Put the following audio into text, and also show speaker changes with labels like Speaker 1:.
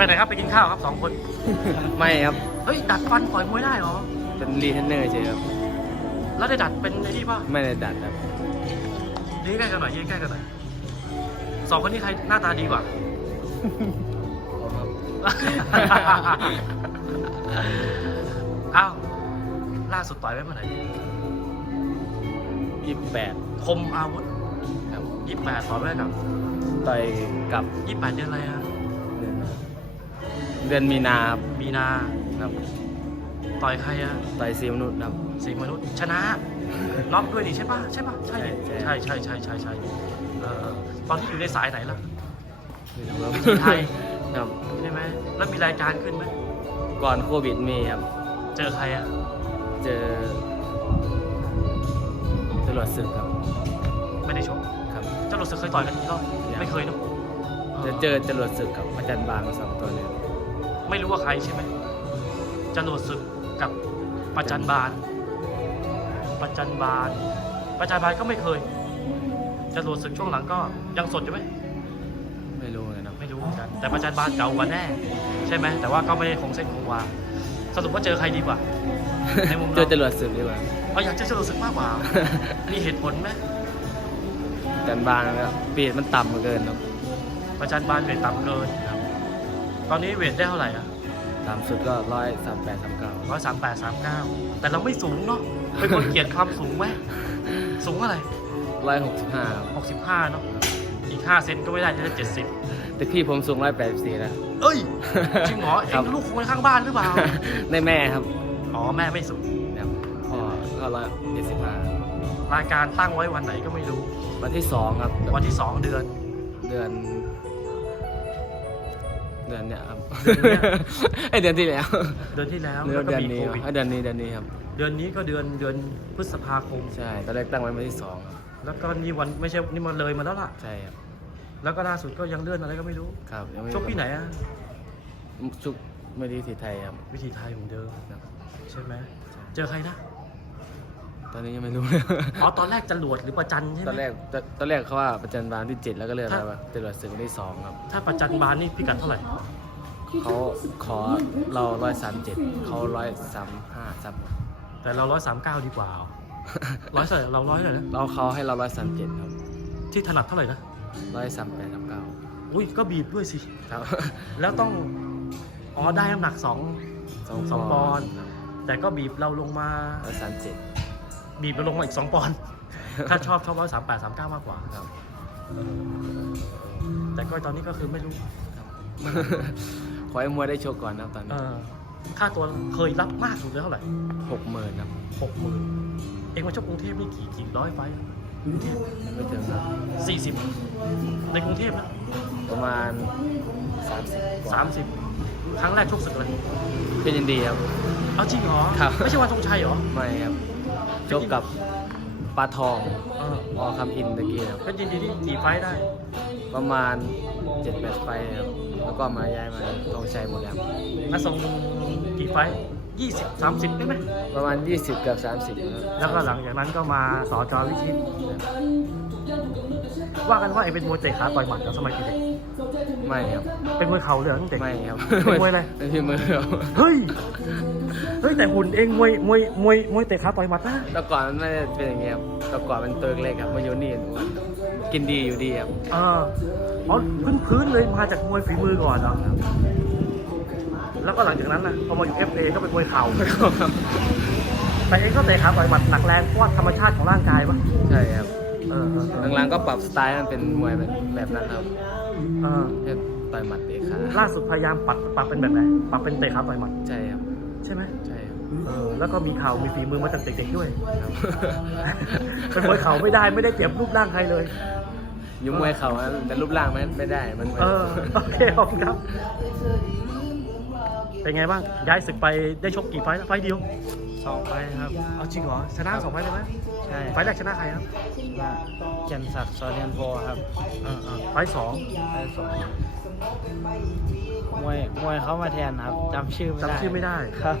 Speaker 1: ไปไหนครับไปกินข้าวครับสองคน
Speaker 2: ไม่ครับ
Speaker 1: เฮ้ยดัดฟันต่อยมวยได้เหรอ
Speaker 2: เป็นรีเทนเนอร์เฉยครับ
Speaker 1: แล้วได้ดัดเป็นไอ้นี่ป่ะ
Speaker 2: ไม่ได้ดัดครับ
Speaker 1: ยืนใกล้กันหน่อยยืนใกล้กันหน่อยสองคนนี้ใครหน้าตาดีกว่า อ้าวล่าสุดต่อยไว้เมื่อไหร่
Speaker 2: ยี่สิบแปด
Speaker 1: คมอาวุธ
Speaker 2: ครับ
Speaker 1: ยี่แปดต่อยไว้กับ
Speaker 2: ต่อยกับ
Speaker 1: ยี่แปดเดือนอะไรอะ
Speaker 2: เดือนมีนาครับ
Speaker 1: มีนา
Speaker 2: ครับ
Speaker 1: ต่อยใครอะ
Speaker 2: ต่อยซีมนุษย์ครับ
Speaker 1: สิงห์มนุษย์ชนะน็อกด้วยดิใช่ปะใช่ปะใช่ดิ
Speaker 2: ใช่
Speaker 1: ใช่ใช่ใช่ใช่ใช่เอ่อตอนที่อยู่ในสายไหนล่ะ
Speaker 2: ไม่รู้ครับ
Speaker 1: ที่ไทย
Speaker 2: ครับ
Speaker 1: ใช่ไหมแล้วมีรายการขึ้นไหม
Speaker 2: ก่อนโควิดมีครับ
Speaker 1: เจอใครอะ
Speaker 2: เจอตำรวจศึกครับ
Speaker 1: ไม่ได้ชก
Speaker 2: ครับ
Speaker 1: เจ้าหลุดศึกเคยต่อยกันกี่รอบ
Speaker 2: ยัง
Speaker 1: ไม่เคยเนอะ
Speaker 2: จะเจอจรวดศึกกับอาจารย์บางสองตัวเลย
Speaker 1: ไม่รู้ว่าใครใช่ไหมจรวดศึกกับประจันบานประจันบานประจันบานก็ไม่เคยจรวดศึกช่วงหลังก็ยังสดอยู่ไหม
Speaker 2: ไม่รู้เหมือนกันครับ
Speaker 1: ไม่รู้เหมือนกันแต่ประจันบานเก่ากว่าแน่ ใช่ไหมแต่ว่าก็ไม่ได้คงเส้นคงวาสรุปว่าเจอใครดีกว่าในมุม
Speaker 2: เจอ
Speaker 1: เรา
Speaker 2: จรวดศึกดีกว่า
Speaker 1: เราอยากเจอจรวดศึกมากกว่ามีเหตุผลไหม
Speaker 2: อาจารย์บางครับปีดมันต่ำเหลือเกินครับ
Speaker 1: ประจันบานเวทต่ำเกิน
Speaker 2: ครับ
Speaker 1: ตอนนี้เวทได้เท่าไหร่อะ
Speaker 2: ต่ำสุดก็ร้อยสามแปดสามเก้า
Speaker 1: ร้อยสามแปดสามเก้าแต่เราไม่สูงเนาะเป็นคนเกลียดความสูงไหมสูงเท่าไหร่
Speaker 2: ร้อยหกสิบห้า
Speaker 1: หกสิบห้าเนาะอีกห้าเซนก็ไม่ได้จะได้เจ็ดสิบ
Speaker 2: แต่พี่ผมสูงร้อยแปดสิบสี่นะ
Speaker 1: เอ้ยจริงเหรอเอ
Speaker 2: ครั
Speaker 1: ง
Speaker 2: บ
Speaker 1: ลูกคนข้างบ้านหรือเปล่า
Speaker 2: ได้แม่ครับ
Speaker 1: อ๋อแม่ไม่สูง
Speaker 2: ครับพ่อก็ร้อยเจ็ดสิบห้ารา
Speaker 1: ยการตั้งไว้วันไหนก็ไม่รู้
Speaker 2: วันที่สองครับ
Speaker 1: วันที่สองเดือน
Speaker 2: เดือน เดือนเนี้ยครับ
Speaker 1: เดือนเนี้ย
Speaker 2: ไอเดือนที่แล้ว
Speaker 1: เดือนที่แล้ว
Speaker 2: เดื
Speaker 1: แล้
Speaker 2: อ
Speaker 1: วนก็
Speaker 2: เดือน
Speaker 1: มี
Speaker 2: นี้
Speaker 1: โควิด
Speaker 2: ครับเดือนนี้เดือนนี้ครับ
Speaker 1: เดือนนี้ก็เดือนเดือนพฤษภาคม
Speaker 2: ใช่ตอนแรกตั้งไว้วันที่สองครับ
Speaker 1: แล้วก็นี่วันไม่ใช่นี่มันเลยมาแล้วล่ะ
Speaker 2: ใช่ครับ
Speaker 1: แล้วก็ล่าสุดก็ยังเลื่อนอะไรก็ไม่รู้
Speaker 2: ครับยังไม่
Speaker 1: ชกที่ไหนอะ
Speaker 2: ชุกไม่ดีสีไทยครับ
Speaker 1: วิธีไทยของเดิม
Speaker 2: ครับ
Speaker 1: ใช่ไหมเจอใครนะ
Speaker 2: ตอนนี้ยังไม่รู้เลย
Speaker 1: อ๋อตอนแรกจรวดหรือประจันใช่ไหม
Speaker 2: ตอนแรกตตอนแรกเขาว่าประจันบานที่เจ็ดแล้วก็เลื่อน
Speaker 1: ถ้า
Speaker 2: มาว่าจรวดศึกวันที่สองครับ
Speaker 1: ถ้าประจันบานนี่พิกัดเท่าไหร่
Speaker 2: เขาขอเราร้อยสามเจ็ดเขาร้อยสามห้าสาม
Speaker 1: แต่เราร้อยสามเก้าดีกว่าร้อยเท่าไหร่เราร้อยเท่าไหร่นะ
Speaker 2: เราเขาให้เราร้อยสามเจ็ดครับ
Speaker 1: ที่ถนัดเท่าไหร่นะ
Speaker 2: ร้อยสามแปดสามเก้า
Speaker 1: อุ้ยก็บีบด้วยสิ
Speaker 2: ครับ
Speaker 1: แล้วต้องอ๋อได้น้ำหนักสองสองปอนด์แต่ก็บีบเราลงมา
Speaker 2: ร้อยสามเจ็ด
Speaker 1: บีบเราลงมาอีกสองปอนด์ ถ้าชอบชอบร้อยสามแปดสามเก้ามากกว่า
Speaker 2: ครับ
Speaker 1: แต่ก็ตอนนี้ก็คือไม่รู้
Speaker 2: ขอให้มวยได้โชคก่อนนะครับตอน
Speaker 1: เอ
Speaker 2: นี้
Speaker 1: อค่าตัวเคยรับมากสุดเลยเท่าไหร่
Speaker 2: หกหมื่นครับ
Speaker 1: หกหมื่นเองมาชกกรุงเทพนี่กี่กี่ร้อยไฟล์อะกรุงเทพ
Speaker 2: ไม่ถึงครับ
Speaker 1: สี่สิบในกรุงเทพนะ
Speaker 2: ประมาณสามสิบ
Speaker 1: สามสิบครั้งแรกชกศึกเลย
Speaker 2: เป็นยินดีครับ
Speaker 1: เอาจริงเหรอ
Speaker 2: ครับ
Speaker 1: ไม่ใช่วันธงชัยเหรอ
Speaker 2: ไม่ครับ โชคกับปลาทอง
Speaker 1: เออ
Speaker 2: อคำอินตะกี้ครับ
Speaker 1: เป็นยินดีที่กี่ไฟล์ได้
Speaker 2: ประมาณเจ็ดแปดไฟล์ครับแล้วก็มาย้ายมาตรงชัยหมดแล้ว
Speaker 1: มาส่งกี่ไฟ ยี่สิบสามสิบได้ไหม
Speaker 2: ประมาณ 20เกือบ30ครับ
Speaker 1: แล้วก็หลังจากนั้นก็มาสอจอวิชิต ว่ากันว่าไอ้เป็นมวยเตะขาต่อยหมัดกับสมัยเด็ก
Speaker 2: ไม่ครับ
Speaker 1: เป็นมวยเข่าเลยเหรอตั้งแต่
Speaker 2: ไม่ครับ
Speaker 1: เป็นมวยอะไร
Speaker 2: ไม่ใช่มือครับ
Speaker 1: เฮ้ย เฮ้ยแต่หุ่นเองมวยมวยมวยมวยเตะขาต่อยหมัดนะ
Speaker 2: แต่ก่อนมันไม่ได้เป็นอย่างเงี้ยครับแต่ก่อนมันตัวเล็กครับมาอยู่นี่อ้วนกินดีอยู่ดีครับ
Speaker 1: เอออ๋อพื้นพื้นๆเลยมาจากมวยฝีมือก่อนเหรอ แล้วก็หลังจากนั้นนะพอมาอยู่เอฟเอก็เป็นมวยเข่าแต่เองก็เตะขาต่อยหมัดหนักแรงเพราะว่าธรรมชาติของร่างกายปะ
Speaker 2: ใช่ครับ
Speaker 1: เออเออเออ
Speaker 2: หลังๆก็ปรับสไตล์มันเป็นมวยแบบแบบนั้นครับ
Speaker 1: เออ
Speaker 2: แค่ต่อยหมัดเตะขา
Speaker 1: ล่าสุดพยายามปรับปรับเป็นแบบไหนปรับเป็นเตะขาต่อยหมัด
Speaker 2: ใช่ครับ
Speaker 1: ใช่ไหม
Speaker 2: ใช่ครับ
Speaker 1: เออแล้วก็มีเข่ามีฝีมือมาจากเด็กๆด้วย
Speaker 2: ครับ
Speaker 1: เป็นมวยเข่าไม่ได้ไม่ได้เปรียบรูปร่างใครเลย
Speaker 2: ยุ่มวยเขาอะแต่รูปร่างมันไม่ได้มัน
Speaker 1: เออโอเคขอบคุณครับ เป็นไงบ้างย้ายศึกไปได้ชกกี่ไฟล์แล้วไฟล์เดียว
Speaker 3: สองไฟล์ครับ
Speaker 1: เอาจริงเหรอชนะสองไฟล์เลยไหม
Speaker 3: ใช่
Speaker 1: ไฟล์แรกชนะใครครับ
Speaker 3: ว่าแกนศักดิ์ซอเทียนโฟครับ
Speaker 1: เออเออไฟล์สอง
Speaker 3: ไฟล์สองมวยมวยเขามาแทนครับจำชื่อไม่ได้
Speaker 1: จำชื่อไม่ได้
Speaker 3: ครับ